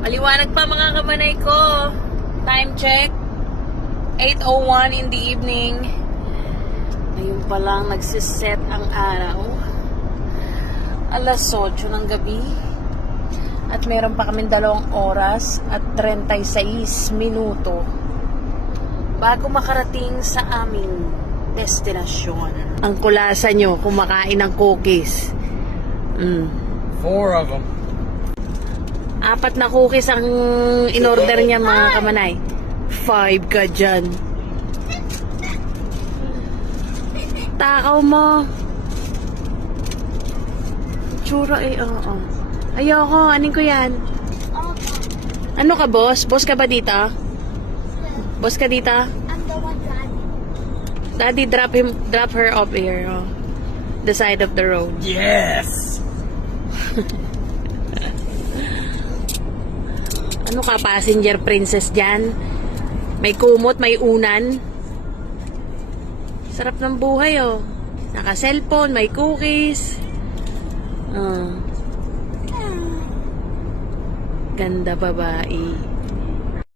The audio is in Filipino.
Maliwanag pa mga kamanay ko. Time check. 8:01 in the evening. Ngayon pa lang nagsiset ang araw. Alas 8 ng gabi. At meron pa kami 2 oras at 36 minuto bago makarating sa aming destinasyon. Ang kulasa nyo, kumakain ng cookies. 4 of them. 4 na cookies ang in-order niya mga kamanay. 5 ka dyan. Takaw mo. Tsura eh, oo. Ayoko, anin ko yan? Ano ka, boss? Boss ka ba dito? Boss ka dito? I'm the one driving. Daddy, drop her off here. Oh. The side of the road. Yes! Ano ka, passenger princess dyan? May kumot, may unan. Sarap ng buhay, oh. Naka-cellphone, may cookies. Ganda babae.